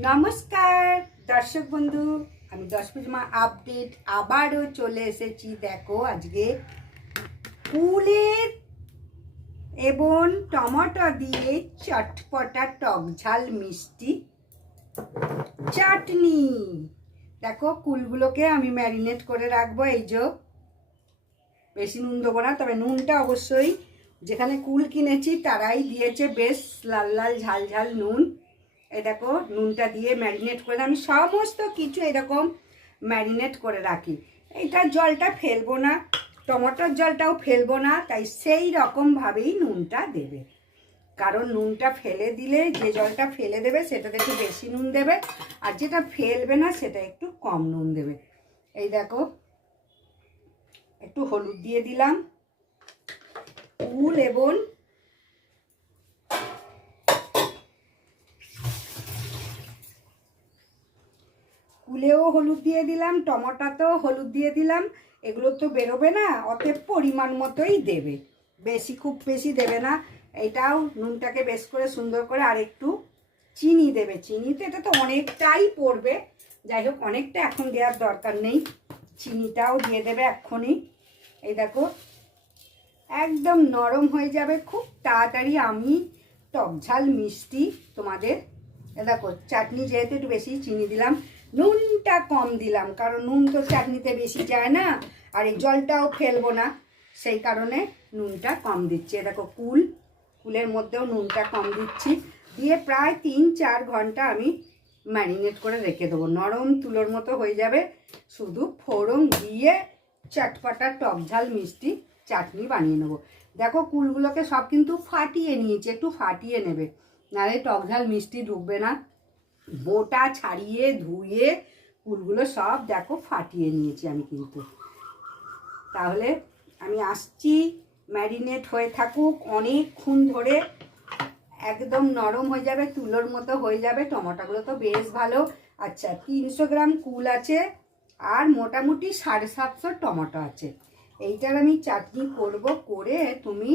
নমস্কার দর্শক বন্ধু, আমি দশপুজমা আপডেট আবারও চলে এসেছি। দেখো আজকে কুলের এবং টমেটো দিয়ে চটপটা টক ঝাল মিষ্টি চাটনি। দেখো কুলগুলোকে আমি ম্যারিনেট করে রাখবো। এই যে বেশি নুন দেবো না, তবে নুনটা অবশ্যই যেখানে কুল কিনেছি তারাই দিয়েছে বেশ লাল লাল ঝাল ঝাল নুন। এই দেখো নুনটা দিয়ে ম্যারিনেট করে আমি সমস্ত কিছু এরকম ম্যারিনেট করে রাখি। এইটার জলটা ফেলবো না, টমেটোর জলটাও ফেলবো না, তাই সেই রকমভাবেই নুনটা দেবে। কারণ নুনটা ফেলে দিলে যে জলটা ফেলে দেবে সেটাতে একটু বেশি নুন দেবে, আর যেটা ফেলবে না সেটা একটু কম নুন দেবে। এই দেখো একটু হলুদ দিয়ে দিলাম, কুল এবং কুলেও হলুদ দিয়ে দিলাম, টমেটোতেও হলুদ দিয়ে দিলাম। এগুলো তো বেরোবে না, অতএব পরিমাণ মতোই দেবে, বেশি খুব বেশি দেবে না। এটাও নুনটাকে বেশ করে সুন্দর করে আর একটু চিনি দেবে। চিনিতে এটা তো অনেকটাই পড়বে, যাই হোক অনেকটা এখন দেওয়ার দরকার নেই, চিনিটাও দিয়ে দেবে এক্ষুনি। এই দেখো একদম নরম হয়ে যাবে খুব তাড়াতাড়ি। আমি টক ঝাল মিষ্টি তোমাদের দেখো চাটনি যেহেতু একটু বেশি চিনি দিলাম, নুনটা কম দিলাম, কারণ নুন তো চাটনিতে বেশি যায় না, আর এই জলটাও ফেলবো না, সেই কারণে নুনটা কম দিচ্ছি। দেখো কুলের মধ্যেও নুনটা কম দিচ্ছি, দিয়ে প্রায় 3-4 ঘন্টা আমি ম্যারিনেট করে রেখে দেবো। নরম তুলোর মতো হয়ে যাবে, শুধু ফোড়ন দিয়ে চটপটা টক ঝাল মিষ্টি চাটনি বানিয়ে নেবো। দেখো কুলগুলোকে সব কিন্তু ফাটিয়ে নিয়েছি, একটু ফাটিয়ে নেবে, নাহলে টক ঝাল মিষ্টি ঢুকবে না। বোটা ছাড়িয়ে ধুয়ে কুলগুলো সব দেখো ফাটিয়ে নিয়েছি আমি কিন্তু। তাহলে আমি আসছি, ম্যারিনেট হয়ে থাকুক অনেকক্ষণ ধরে, একদম নরম হয়ে যাবে, তুলোর মতো হয়ে যাবে। টমেটোগুলো তো বেশ ভালো। আচ্ছা 300 গ্রাম কুল আছে আর মোটামুটি 750 টমেটো আছে। এইটার আমি চাটনি করব, করে তুমি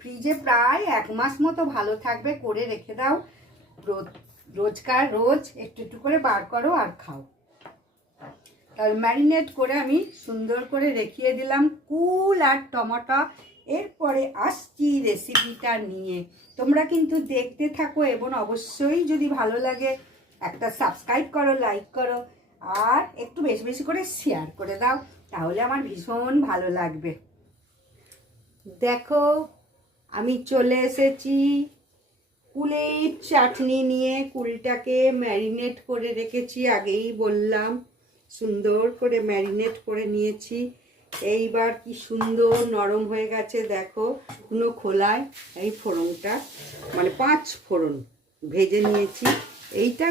ফ্রিজে প্রায় 1 মাস মতো ভালো থাকবে, করে রেখে দাও। রোজ একটু একটু করে বার করো আর খাও। তাহলে ম্যারিনেট করে আমি সুন্দর করে রেখে দিলাম কুল আর টমেটো। এরপরে আসছি রেসিপিটা নিয়ে, তোমরা কিন্তু দেখতে থাকো এবং অবশ্যই যদি ভালো লাগে একটা সাবস্ক্রাইব করো, লাইক করো, আর একটু বেশি বেশি করে শেয়ার করে দাও, তাহলে আমার ভীষণ ভালো লাগবে। দেখো আমি চলে এসেছি কুলের চাটনি নিয়ে। কুলটাকে ম্যারিনেট করে রেখেছি, আগেই বললাম সুন্দর করে ম্যারিনেট করে নিয়েছি। এইবার কি সুন্দর নরম হয়ে গেছে দেখো, কোনো খোলায়। এই ফোড়নটা মানে 5 ফোড়ন ভেজে নিয়েছি, এইটা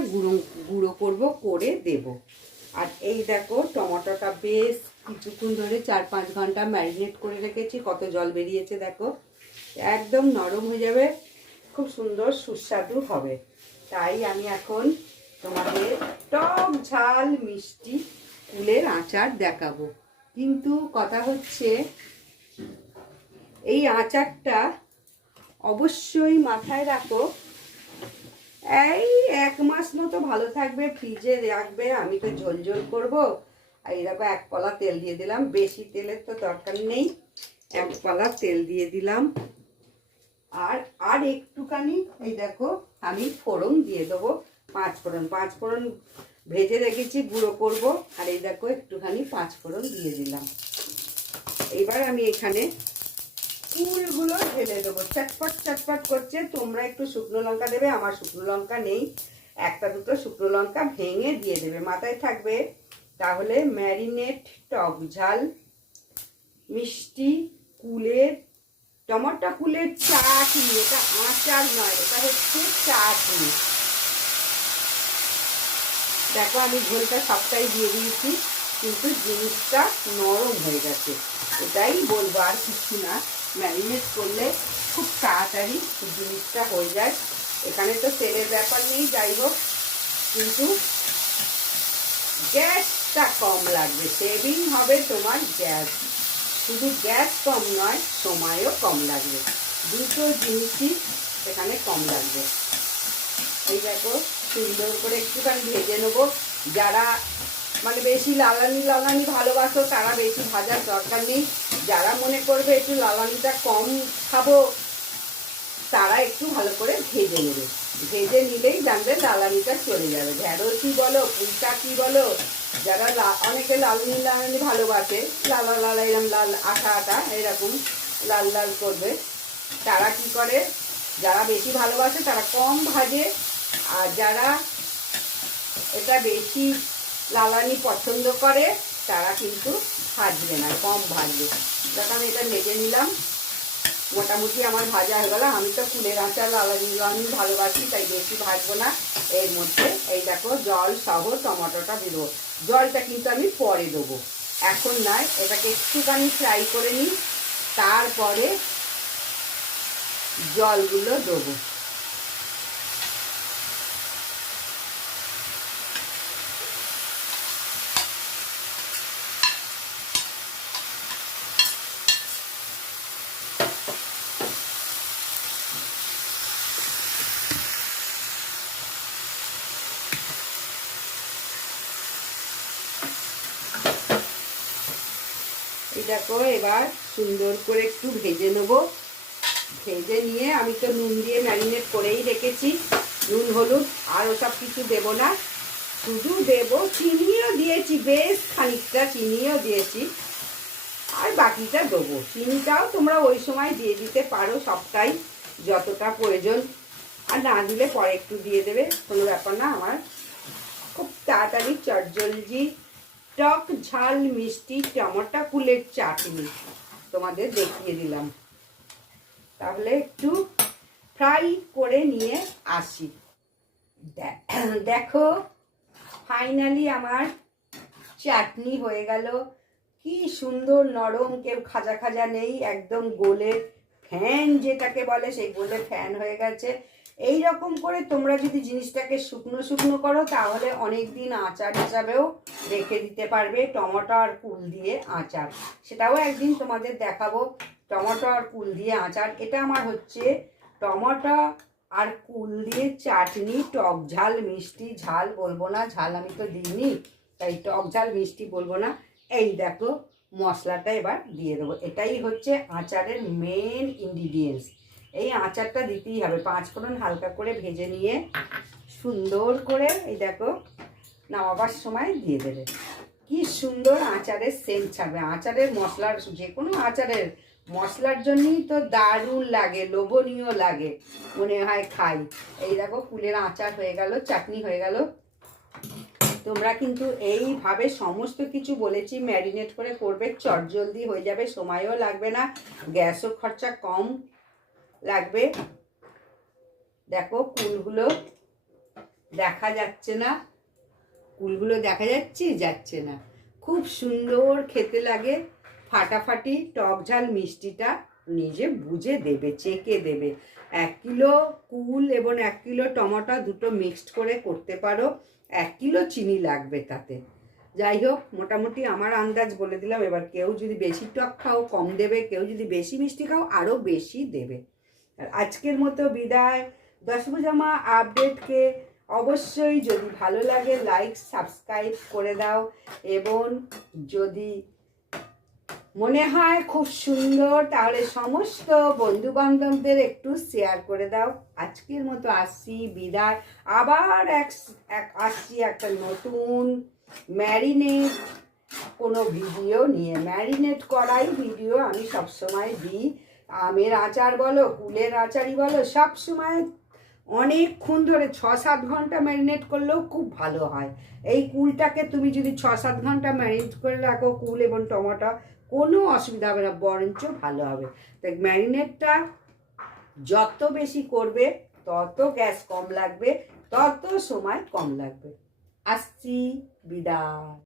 গুঁড়ো করব, করে দেব। আর এই দেখো টমেটোটা বেশ কিছুক্ষণ ধরে 4-5 ঘন্টা ম্যারিনেট করে রেখেছি, কত জল বেরিয়েছে দেখো, একদম নরম হয়ে যাবে, খুব সুন্দর সুস্বাদু হবে। তাই আমি এখন তোমাদের টক ঝাল মিষ্টি কুলের আচার দেখাবো। কিন্তু কথা হচ্ছে এই আচারটা অবশ্যই মাথায় রাখো, এই 1 মাস মতো ভালো থাকবে, ফ্রিজে রাখবে। আমি তো ঝোল করবো, আর এরকম 1 পলা তেল দিয়ে দিলাম, বেশি তেলের তো দরকার নেই, 1 পলা তেল দিয়ে দিলাম। আর একটুখানি এই দেখো আমি ফোড়ন দিয়ে দেবো, 5 ফোড়ন ভেজে রেখেছি, গুঁড়ো করব। আর এই দেখো একটুখানি 5 ফোড়ন দিয়ে দিলাম। এবার আমি এখানে কুলগুলো ঢেলে দেবো, চটপট করছে। তোমরা একটু শুকনো লঙ্কা দেবে, আমার শুকনো লঙ্কা নেই, 1-2 শুকনো লঙ্কা ভেঙে দিয়ে দেবে, মাথায় থাকবে। তাহলে ম্যারিনেট টক ঝাল মিষ্টি কুলের টমেটো কুলের চাটনি, এটা আচার নয়, এটা হচ্ছে চাটনি। দেখো আমি ঝোলটা সবটাই দিয়ে দিয়েছি, কিন্তু জিনিসটা নরম হয়ে গেছে, এটাই বলবো, আর কিছু না। ম্যারিনেট করলে খুব তাড়াতাড়ি জিনিসটা হয়ে যায়। এখানে তো তেলের ব্যাপার নেই, যাই হোক, কিন্তু গ্যাসটা কম লাগবে, সেভিং হবে তোমার গ্যাস। শুধু গ্যাস কম নয়, সময়ও কম লাগবে, দুটো জিনিসই এখানে কম লাগবে। এই দেখো সুন্দর করে একটুখানি ভেজে নেবো। যারা মানে বেশি লালানি লালানি ভালোবাসো তারা বেশি ভাজার দরকার নেই। যারা মনে করবে একটু লালানিটা কম খাবো তারা একটু ভালো করে ভেজে নেবে। ভেজে নিলেই জানবে লালানিটা চলে যাবে। ঢেঁড়সই বলো পুঁইশাকই বলো, যারা অনেকে লালানি লালানি ভালোবাসে, লালা লালা এরকম লাল আটা আটা এরকম লাল লাল করবে, তারা কি করে, যারা বেশি ভালোবাসে তারা কম ভাজে। আর যারা এটা বেশি লালানি পছন্দ করে তারা কিন্তু ভাজবে না, কম ভাজবে। যখন এটা ভেজে নিলাম, মোটামুটি আমার ভাজা হয়ে গেল। আমি তো কুলের আচার লালানি লালানি ভালোবাসি, তাই বেশি ভাজবো না। এর মধ্যে এই দেখো জল সহ টমেটোটা দেবো। জলটা কিন্তু আমি পরে দেবো, এখন নয়। এটাকে একটুখানি ফ্রাই করে নিই, তারপরে জলগুলো দেবো। এই দেখো এবার সুন্দর করে একটু ভেজে নেবো। ভেজে নিয়ে আমি তো নুন দিয়ে ম্যারিনেট করেই রেখেছি, নুন হলুদ আর ওসব কিছু দেবো না, শুধু দেবো চিনিও দিয়েছি, বেশ খানিকটা চিনিও দিয়েছি, আর বাকিটা দেবো। চিনিটাও তোমরা ওই সময় দিয়ে দিতে পারো, সবটাই যতটা প্রয়োজন, আর না দিলে পরে একটু দিয়ে দেবে, কোনো ব্যাপার না। আমার খুব তাড়াতাড়ি চটজলদি টক ঝাল মিষ্টি টমেটো কুলের চাটনি তোমাদের দেখিয়ে দিলাম। তাহলে একটু ফ্রাই করে নিয়ে আসি। দেখো ফাইনালি আমার চাটনি হয়ে গেল। কি সুন্দর নরম, কেউ খাজা খাজা নেই, একদম গোলে ফ্যান যেটাকে বলে সেই গোলে ফ্যান হয়ে গেছে। এই রকম করে তোমরা যদি জিনিসটাকে শুকনো শুকনো করো তাহলে অনেক দিন আচার হিসাবেও রেখে দিতে পারবে। টমেটো আর কুল দিয়ে আচার, সেটাও একদিন তোমাদের দেখাবো। টমেটো আর কুল দিয়ে আচার, এটা আমার হচ্ছে টমেটো আর কুল দিয়ে চাটনি, টক ঝাল মিষ্টি। ঝাল বলবো না, ঝাল আমি তো দিইনি, তাই টক ঝাল মিষ্টি বলবো না। এই দেখো মশলাটা এবার দিয়ে দেবো। এটাই হচ্ছে আচারের মেন ইনগ্রিডিয়েন্টস। এই আচারটা দিতেই হবে। 5 ফোড়ন হালকা করে ভেজে নিয়ে সুন্দর করে এই দেখো নামাবার সময় দিয়ে দেবে। কি সুন্দর আচারের সেন্ট ছাড়বে। আচারের মশলার, যে কোনো আচারের মশলার জন্যই তো দারুণ লাগে, লোভনীয় লাগে, মনে হয় খাই। এই দেখো কুলের আচার হয়ে গেল, চাটনি হয়ে গেল। তোমরা কিন্তু এইভাবে সমস্ত কিছু বলেছি ম্যারিনেট করে করবে, চটজলদি হয়ে যাবে, সময়ও লাগবে না, গ্যাসও খরচা কম লাগবে। দেখো কুলগুলো দেখা যাচ্ছে না, কুলগুলো দেখা যাচ্ছে না, খুব সুন্দর খেতে লাগে, ফাটাফাটি। টক ঝাল মিষ্টিটা নিজে বুঝে দেবে, চেকে দেবে। 1 কিলো কুল এবং 1 কিলো টমেটো দুটো মিক্সড করে করতে পারো। 1 কিলো চিনি লাগবে তাতে। যাই হোক, মোটামুটি আমার আন্দাজ বলে দিলাম। এবার কেউ যদি বেশি টক খাও কম দেবে, কেউ যদি বেশি মিষ্টি খাও আরও বেশি দেবে। আর আজকের মতো বিদায়। দশভুজামা আপডেটকে অবশ্যই যদি ভালো লাগে লাইক সাবস্ক্রাইব করে দাও, এবং যদি মনে হয় খুব সুন্দর তাহলে সমস্ত বন্ধু বান্ধবদের একটু শেয়ার করে দাও। আজকের মতো আসছি বিদায়। আবার আসছি একটা নতুন ম্যারিনেট কোনো ভিডিও নিয়ে। ম্যারিনেট করাই ভিডিও আমি সবসময় দিই। আমের আচার বলো, কুলের আচারই বলো, সবসময় অনেকক্ষণ ধরে 6-7 ঘন্টা ম্যারিনেট করলেও খুব ভালো হয়। এই কুলটাকে তুমি যদি 6-7 ঘন্টা ম্যারিনেট করে রাখো, কুল এবং টমেটো, কোনো অসুবিধা হবে না, বরঞ্চ ভালো হবে। তাই ম্যারিনেটটা যত বেশি করবে তত গ্যাস কম লাগবে, তত সময় কম লাগবে। আসছি বিদায়।